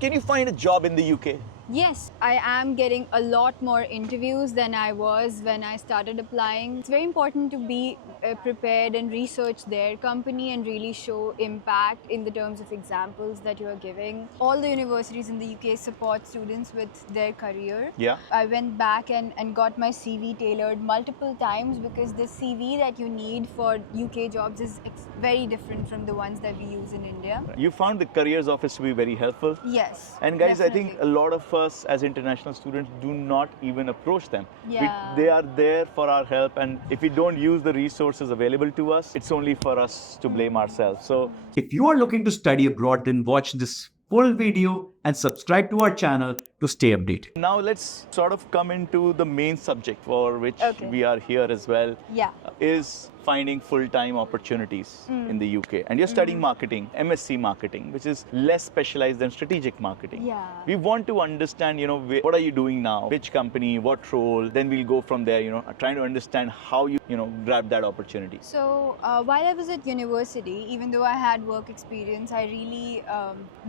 can you find a job in the UK? Yes, I am getting a lot more interviews than I was when I started applying. It's very important to be prepared and research their company and really show impact in the terms of examples that you are giving. All the universities in the UK support students with their career. Yeah. I went back and got my CV tailored multiple times because the CV that you need for UK jobs is very different from the ones that we use in India. You found the careers office to be very helpful. Yes. And guys, definitely. I think a lot of us as international students do not even approach them. Yeah. They are there for our help, and if we don't use the resources available to us, it's only for us to blame ourselves. So If you are looking to study abroad, then watch this full video and subscribe to our channel to stay updated. now let's sort of come into the main subject for which Okay. we are here as well. Yeah. Is finding full-time opportunities in the UK. And you're studying marketing, MSc marketing, which is less specialized than strategic marketing. Yeah. We want to understand, what are you doing now? Which company, what role? Then we'll go from there, trying to understand how you, grab that opportunity. So while I was at university, even though I had work experience, I really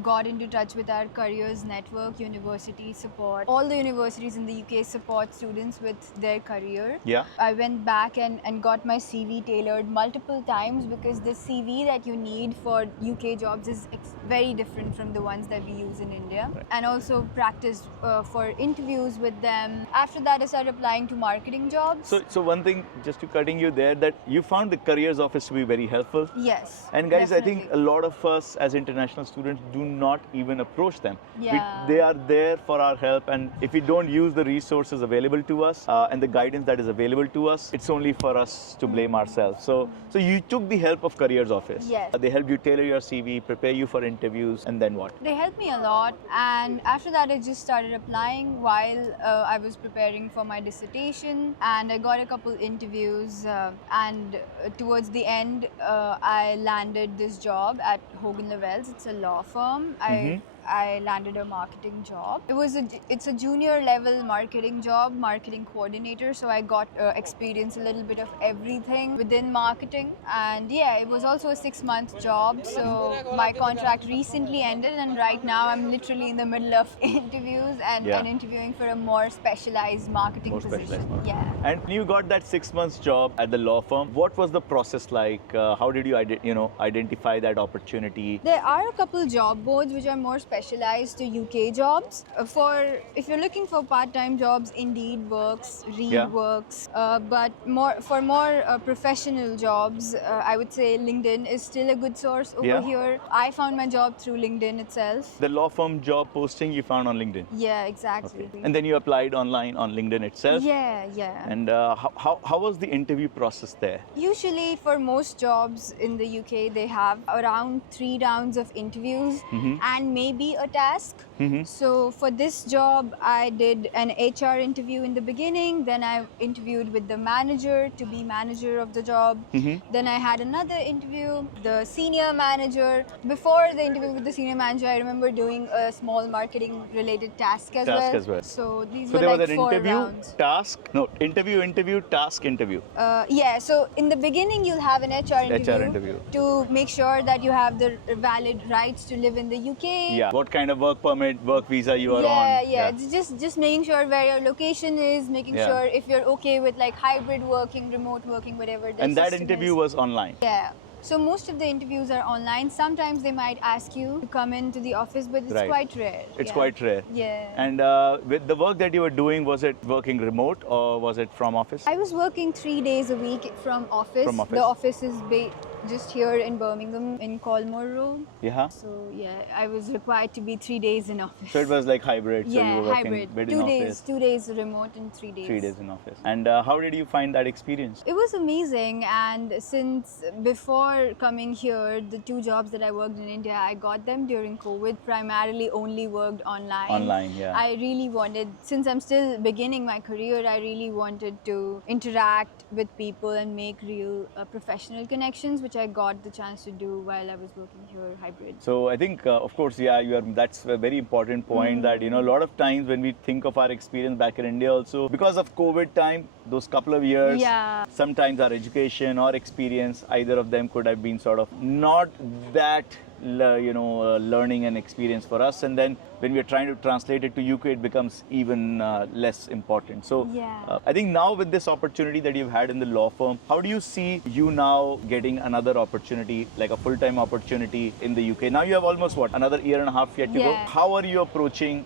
got into touch with our careers network, university support. All the universities in the UK support students with their career. Yeah. I went back and got my CV tailored multiple times because the CV that you need for UK jobs is very different from the ones that we use in India. Right. And also practiced for interviews with them. After that, I started applying to marketing jobs. So one thing, just to cutting you there, that you found the careers office to be very helpful. Yes. And guys, definitely. I think a lot of us as international students do not even approach them. Yeah. They are there for our help, and if we don't use the resources available to us and the guidance that is available to us, it's only for us to blame ourselves. So you took the help of careers office. Yes. They helped you tailor your CV, prepare you for interviews, and then what? They helped me a lot, and after that I just started applying while I was preparing for my dissertation, and I got a couple interviews and towards the end I landed this job at Hogan Lovells. It's a law firm. I landed a marketing job. It's a junior level marketing job, marketing coordinator. So I got experience a little bit of everything within marketing. And yeah, it was also a 6-month job. So my contract recently ended, and right now I'm literally in the middle of interviews and interviewing for a more specialized marketing position. Yeah. And you got that 6 months job at the law firm. What was the process like? How did you identify that opportunity? There are a couple job boards which are more specialized to UK jobs. If you're looking for part-time jobs, Indeed works, Reed works, but for more professional jobs, I would say LinkedIn is still a good source over here. I found my job through LinkedIn itself. The law firm job posting you found on LinkedIn? Yeah, exactly. Okay. And then you applied online on LinkedIn itself? Yeah. And how was the interview process there? Usually for most jobs in the UK, they have around 3 rounds of interviews and maybe a task. So for this job, I did an HR interview in the beginning, then I interviewed with the manager to be manager of the job. Then I had another interview, the senior manager. Before the interview with the senior manager, I remember doing a small marketing related task as well. So these were there like was an 4 interview, rounds. interview, task, interview. Yeah, so in the beginning you'll have an HR interview to make sure that you have the valid rights to live in the UK. Yeah, what kind of work permit, work visa you are on. Yeah. It's just making sure where your location is, making sure if you're okay with like hybrid working, remote working, whatever. And that interview was online? Yeah. So most of the interviews are online. Sometimes they might ask you to come into the office, but it's quite rare. It's quite rare. Yeah. And with the work that you were doing, was it working remote or was it from office? I was working 3 days a week from office. The office is just here in Birmingham in Colmore Road. Yeah. So yeah, I was required to be 3 days in office. So it was like hybrid. So you were working hybrid. bit in office. 2 days remote and 3 days. 3 days in office. And how did you find that experience? It was amazing, and since before coming here, the 2 jobs that I worked in India, I got them during COVID, primarily only worked online. Online, yeah. I really wanted, since I'm still beginning my career, I really wanted to interact with people and make real professional connections, which I got the chance to do while I was working here hybrid. So I think, of course, that's a very important point that, a lot of times when we think of our experience back in India also, because of COVID time, those couple of years, sometimes our education or experience, either of them could have been sort of not that learning and experience for us, and then when we're trying to translate it to UK, it becomes even less important. So Yeah. I think now with this opportunity that you've had in the law firm, how do you see you now getting another opportunity, like a full-time opportunity in the UK? Now you have almost what, another year and a half yet to go. Yeah. How are you approaching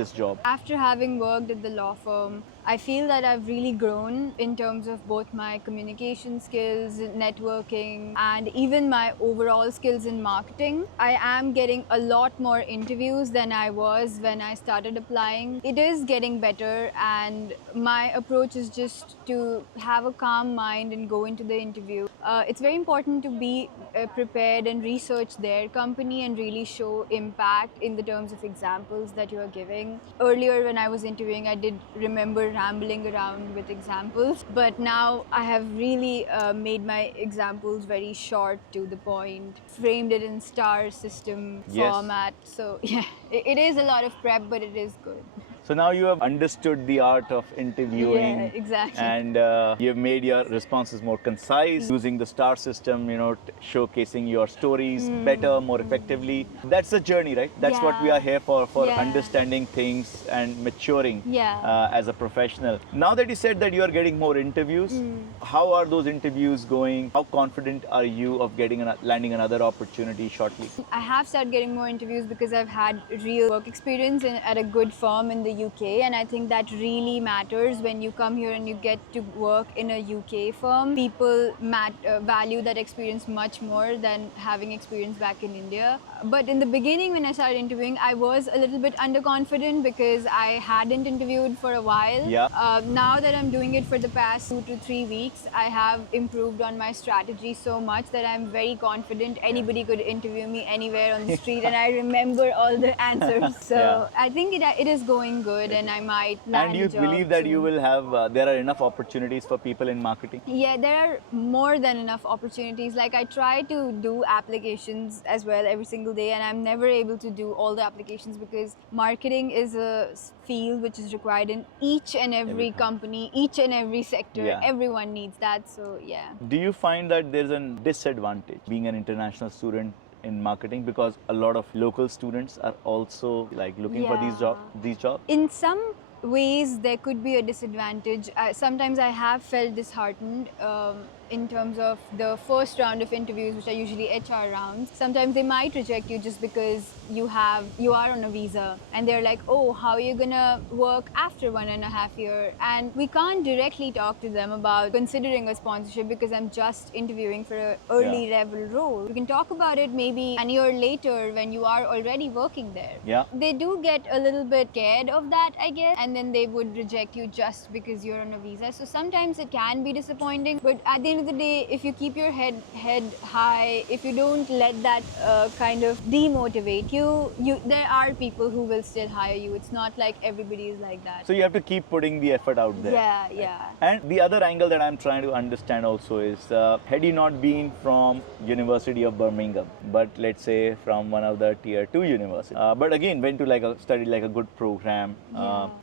this job? After having worked at the law firm, I feel that I've really grown in terms of both my communication skills, networking, and even my overall skills in marketing. I am getting a lot more interviews than I was when I started applying. It is getting better, and my approach is just to have a calm mind and go into the interview. It's very important to be prepared and research their company and really show impact in the terms of examples that you are giving. Earlier, when I was interviewing, I did remember rambling around with examples, but now I have really made my examples very short, to the point, framed it in star system Yes. format. So yeah, it is a lot of prep, but it is good. So now you have understood the art of interviewing. Yeah, exactly. And you've made your responses more concise, using the star system, showcasing your stories better, more effectively. That's the journey, right? That's what we Yeah. are here for Yeah. understanding things and maturing Yeah. as a professional. Now that you said that you are getting more interviews, how are those interviews going? How confident are you of landing another opportunity shortly? I have started getting more interviews because I've had real work experience at a good firm in the UK, and I think that really matters when you come here and you get to work in a UK firm. People value that experience much more than having experience back in India. But in the beginning, when I started interviewing, I was a little bit underconfident because I hadn't interviewed for a while. Yeah. Now that I'm doing it for the past 2 to 3 weeks, I have improved on my strategy so much that I'm very confident anybody could interview me anywhere on the street and I remember all the answers. So Yeah. I think it is going good, and I might land And you a job believe that you soon. will have, there are enough opportunities for people in marketing? Yeah, there are more than enough opportunities. Like, I try to do applications as well every single day, and I'm never able to do all the applications because marketing is a field which is required in each and every time. company, each and every sector. Yeah. Everyone needs that. So yeah. Do you find that there's a disadvantage being an international student in marketing, because a lot of local students are also like looking for Yeah. these jobs? In some ways, there could be a disadvantage. Sometimes I have felt disheartened in terms of the first round of interviews, which are usually HR rounds. Sometimes they might reject you just because you are on a visa, and they're like, oh, how are you gonna work after 1.5 years? And we can't directly talk to them about considering a sponsorship because I'm just interviewing for an early level role. We can talk about it maybe a year later when you are already working there. Yeah. They do get a little bit scared of that, I guess, and then they would reject you just because you're on a visa. So sometimes it can be disappointing, but at the end of the day, if you keep your head high, if you don't let that kind of demotivate you, there are people who will still hire you. It's not like everybody is like that. So you have to keep putting the effort out there. Yeah. And the other angle that I'm trying to understand also is, had you not been from University of Birmingham, but let's say from one of the tier 2 universities, but again went to study a good program,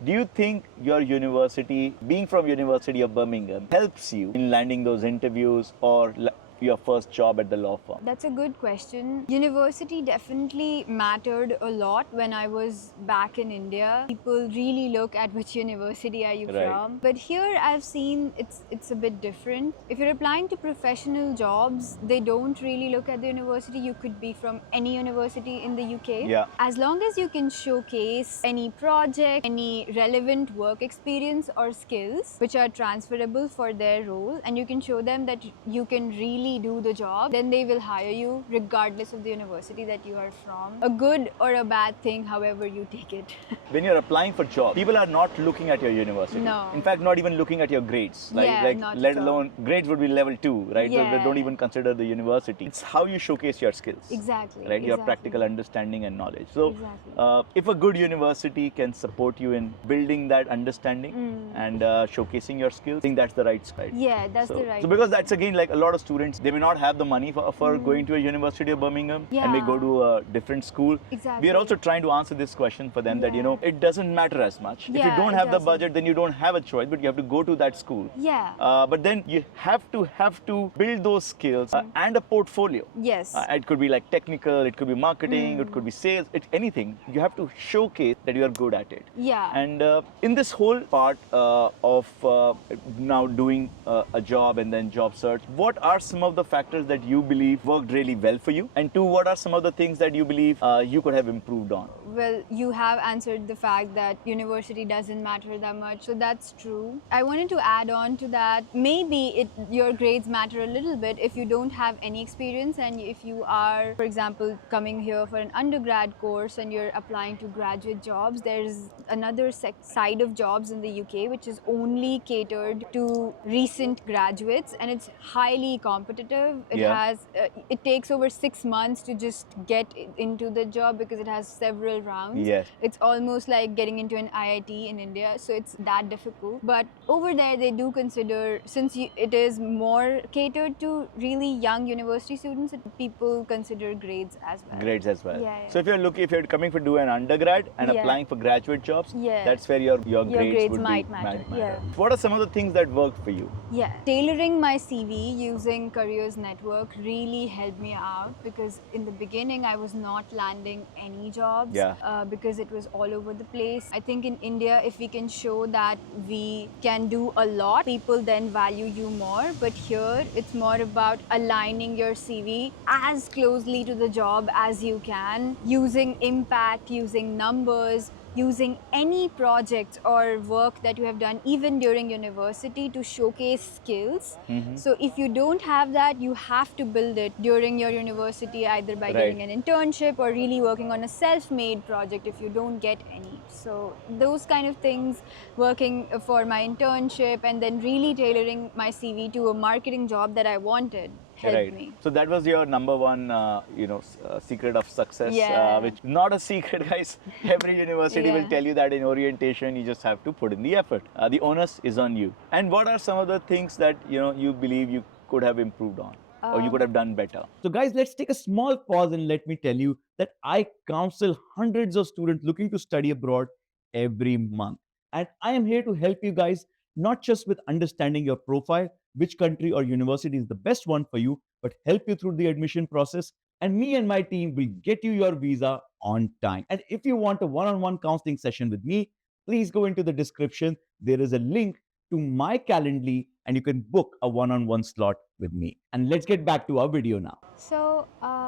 do you think your university, being from University of Birmingham, helps you in landing those interviews or your first job at the law firm? That's a good question. University definitely mattered a lot when I was back in India. People really look at which university are you Right. from. But here I've seen it's a bit different. If you're applying to professional jobs, they don't really look at the university. You could be from any university in the UK. Yeah. As long as you can showcase any project, any relevant work experience or skills which are transferable for their role, and you can show them that you can really do the job, then they will hire you regardless of the university that you are from. A good or a bad thing, however you take it. When you're applying for jobs, people are not looking at your university. No. In fact, not even looking at your grades. Yeah, not let at all. alone grades would be level 2, right? So they Yeah. don't even consider the university. It's how you showcase your skills. Exactly. Right, your exactly. practical understanding and knowledge. So, Exactly. if a good university can support you in building that understanding and showcasing your skills, I think that's the right side. Yeah, that's So, the right. so because that's again like a lot of students students, they may not have the money for going to a University of Birmingham and may go to a different school. Exactly. We are also trying to answer this question for them that, you know, it doesn't matter as much. If you don't have the budget, then you don't have a choice, but you have to go to that school. Yeah. But then you have to build those skills and a portfolio. Yes. It could be like technical, it could be marketing, it could be sales, anything. You have to showcase that you are good at it. Yeah. And in this whole part of now doing a job and then job search, what are some of the factors that you believe worked really well for you? And two, what are some of the things that you believe you could have improved on? Well, you have answered the fact that university doesn't matter that much, so that's true. I wanted to add on to that. Maybe your grades matter a little bit if you don't have any experience, and if you are, for example, coming here for an undergrad course and you're applying to graduate jobs. There's another side of jobs in the UK which is only catered to recent graduates, and it's highly competitive. It takes over 6 months to just get into the job because it has several rounds. Yes. It's almost like getting into an IIT in India, so it's that difficult. But over there they do consider, since it is more catered to really young university students, people consider grades as well. Grades as well. Yeah. So if you're coming for do an undergrad and applying for graduate jobs, that's where your grades would might matter. Yeah. What are some of the things that worked for you? Yeah, tailoring my CV using Careers Network really helped me out, because in the beginning I was not landing any jobs because it was all over the place. I think in India, if we can show that we can do a lot, people then value you more. But here it's more about aligning your CV as closely to the job as you can, using impact, using numbers, using any projects or work that you have done even during university to showcase skills. So if you don't have that, you have to build it during your university, either by getting an internship or really working on a self-made project if you don't get any. So those kind of things, working for my internship and then really tailoring my CV to a marketing job that I wanted, helped me. So that was your number one, secret of success. Which not a secret, guys. Every university will tell you that in orientation, you just have to put in the effort. The onus is on you. And what are some of the things that you believe you could have improved on, or you could have done better? So guys, let's take a small pause and let me tell you that I counsel hundreds of students looking to study abroad every month. And I am here to help you guys, not just with understanding your profile, which country or university is the best one for you, but help you through the admission process. And me and my team will get you your visa on time. And if you want a one-on-one counseling session with me, please go into the description. There is a link to my Calendly and you can book a one-on-one slot with me. And let's get back to our video now. So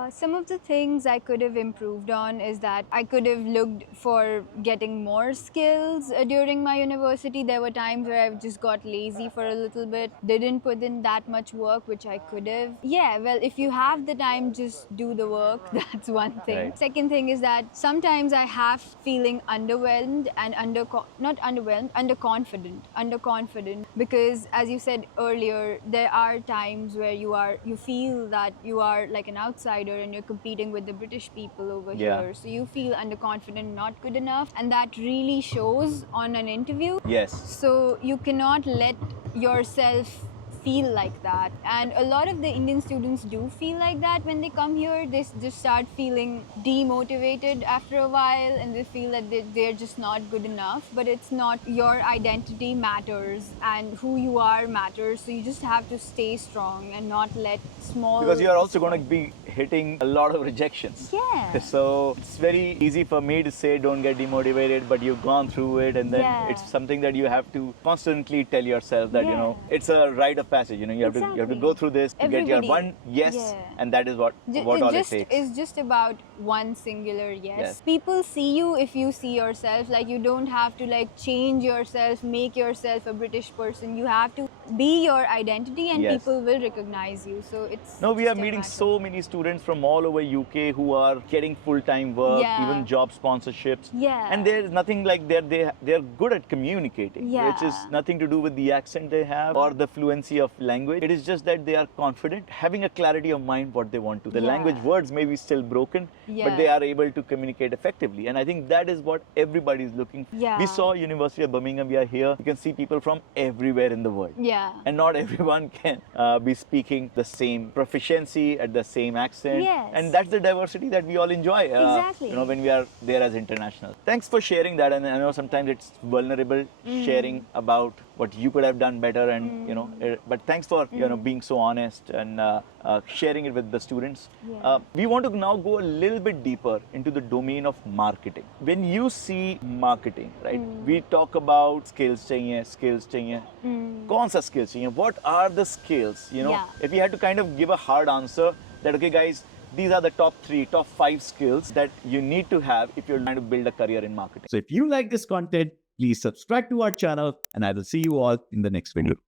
some of the things I could have improved on is that I could have looked for getting more skills during my university. There were times where I just got lazy for a little bit, didn't put in that much work, which I could have. Yeah, well, if you have the time, just do the work. That's one thing. Right. Second thing is that sometimes I have feeling underwhelmed and underconfident, because as you said earlier, there are times where you feel that you are like an outsider and you're competing with the British people over here. So you feel underconfident, not good enough, and that really shows on an interview. Yes. So you cannot let yourself feel like that, and a lot of the Indian students do feel like that when they come here. They just start feeling demotivated after a while, and they feel that they're just not good enough. But it's not. Your identity matters and who you are matters, so you just have to stay strong and not let because you are also going to be hitting a lot of rejections. So it's very easy for me to say don't get demotivated, but you've gone through it, and then it's something that you have to constantly tell yourself that it's a rite of passage. You have to go through this to get your one and that is what all it takes. It's just about one singular yes. People see you if you see yourself. Like, you don't have to like change yourself, make yourself a British person. You have to be your identity, and people will recognize you. So it's we are meeting so many students from all over UK who are getting full-time work, even job sponsorships, and there's nothing like they're good at communicating, which is nothing to do with the accent they have or the fluency of language. It is just that they are confident, having a clarity of mind what they want to. The language words may be still broken, but they are able to communicate effectively. And I think that is what everybody is looking for. Yeah. We saw University of Birmingham, we are here. You can see people from everywhere in the world. Yeah. And not everyone can be speaking the same proficiency at the same accent. Yes. And that's the diversity that we all enjoy. Exactly. You know, when we are there as international. Thanks for sharing that. And I know sometimes it's vulnerable sharing about what you could have done better, and you know. But thanks for being so honest and sharing it with the students. Yeah. We want to now go a little bit deeper into the domain of marketing. When you see marketing, right? We talk about skills चाहिए. कौन सा skills चाहिए? What are the skills? You know, Yeah. if you had to kind of give a hard answer that, okay, guys, these are the top 3, top 5 skills that you need to have if you're trying to build a career in marketing. So if you like this content, please subscribe to our channel and I will see you all in the next video.